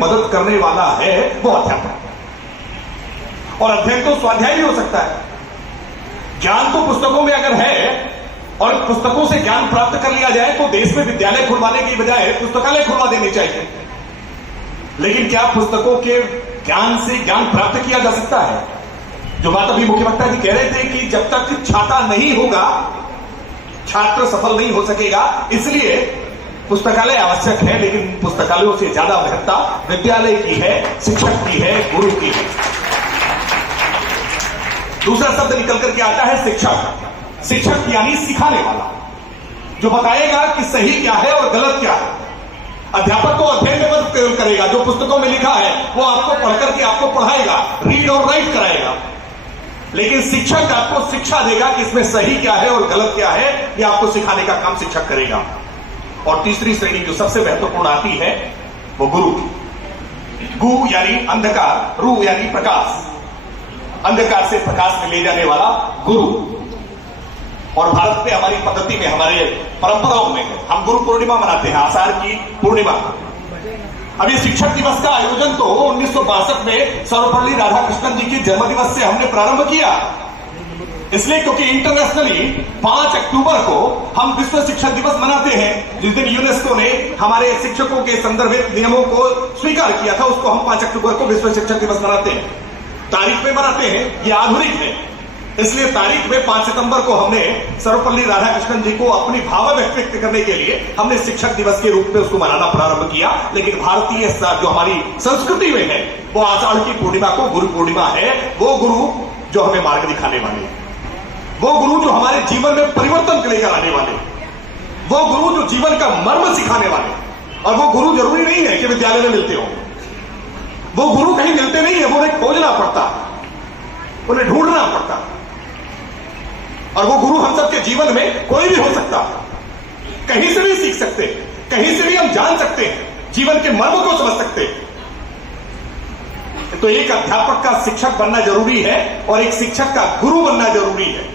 मदद करने वाला है वो अध्यापक। और अध्ययन तो स्वाध्याय भी हो सकता है। ज्ञान तो पुस्तकों में अगर है और पुस्तकों से ज्ञान प्राप्त कर लिया जाए तो देश में विद्यालय खुलवाने की बजाय पुस्तकालय खुलवा देने चाहिए। लेकिन क्या पुस्तकों के ज्ञान से ज्ञान प्राप्त किया जा सकता है? जो बात अभी मुख्यमंत्री जी कह रहे थे कि जब तक छाता नहीं होगा छात्र सफल नहीं हो सकेगा, इसलिए पुस्तकालय आवश्यक है। लेकिन पुस्तकालयों से ज्यादा महत्ता विद्यालय की है, शिक्षक की है, गुरु की है। दूसरा शब्द निकल करके आता है शिक्षक। शिक्षक यानी सिखाने वाला, जो बताएगा कि सही क्या है और गलत क्या है। अध्यापक को अध्ययन में मदद करेगा, जो पुस्तकों में लिखा है वो आपको पढ़ करके आपको पढ़ाएगा, रीड और राइट कराएगा। लेकिन शिक्षक आपको शिक्षा देगा कि इसमें सही क्या है और गलत क्या है, ये आपको सिखाने का काम शिक्षक करेगा। और तीसरी श्रेणी जो सबसे महत्वपूर्ण आती है वो गुरु की। गु यानी अंधकार, रु यानी प्रकाश, अंधकार से प्रकाश में ले जाने वाला गुरु। और भारत में हमारी पद्धति में, हमारे परंपराओं में हम गुरु पूर्णिमा मनाते हैं, आषाढ़ की पूर्णिमा। अब ये शिक्षक दिवस का आयोजन तो 1962 में सर्वपल्ली राधाकृष्णन जी के जन्म दिवस से हमने प्रारंभ किया। इसलिए क्योंकि इंटरनेशनली 5 अक्टूबर को हम विश्व शिक्षक दिवस मनाते हैं, जिस दिन यूनेस्को ने हमारे शिक्षकों के संदर्भित नियमों को स्वीकार किया था, उसको हम 5 अक्टूबर को विश्व शिक्षक दिवस मनाते हैं। तारीख में मनाते हैं, ये आधुनिक है। इसलिए तारीख में 5 सितंबर को हमने सर्वपल्ली राधाकृष्णन जी को अपनी भाव व्यक्त करने के लिए हमने शिक्षक दिवस के रूप में उसको मनाना प्रारंभ किया। लेकिन भारतीय जो हमारी संस्कृति में है वो आषाढ़ की पूर्णिमा को गुरु पूर्णिमा है। वो गुरु जो हमें मार्ग दिखाने वाले, वो गुरु जो हमारे जीवन में परिवर्तन लेकर आने वाले, वो गुरु जो जीवन का मर्म सिखाने वाले। और वो गुरु जरूरी नहीं है कि विद्यालय में मिलते हो, वो गुरु कहीं मिलते नहीं है, वो उन्हें खोजना पड़ता, उन्हें ढूंढना पड़ता। और वो गुरु हम सबके जीवन में कोई भी हो सकता, कहीं से भी सीख सकते, कहीं से भी हम जान सकते हैं, जीवन के मर्म को समझ सकते हैं। तो एक अध्यापक का शिक्षक बनना जरूरी है और एक शिक्षक का गुरु बनना जरूरी है।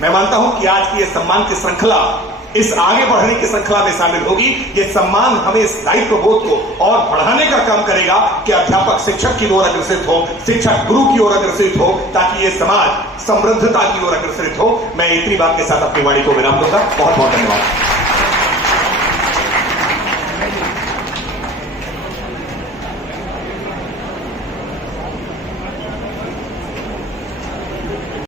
मैं मानता हूं कि आज की यह सम्मान की श्रृंखला इस आगे बढ़ने की श्रृंखला में शामिल होगी। यह सम्मान हमें इस दायित्व बोध को और बढ़ाने का काम करेगा कि अध्यापक शिक्षक की ओर अग्रसरित हो, शिक्षक गुरु की ओर अग्रसरित हो, ताकि यह समाज समृद्धता की ओर अग्रसरित हो। मैं इतनी बात के साथ अपनी वाणी को विराम दूंगा। बहुत बहुत धन्यवाद।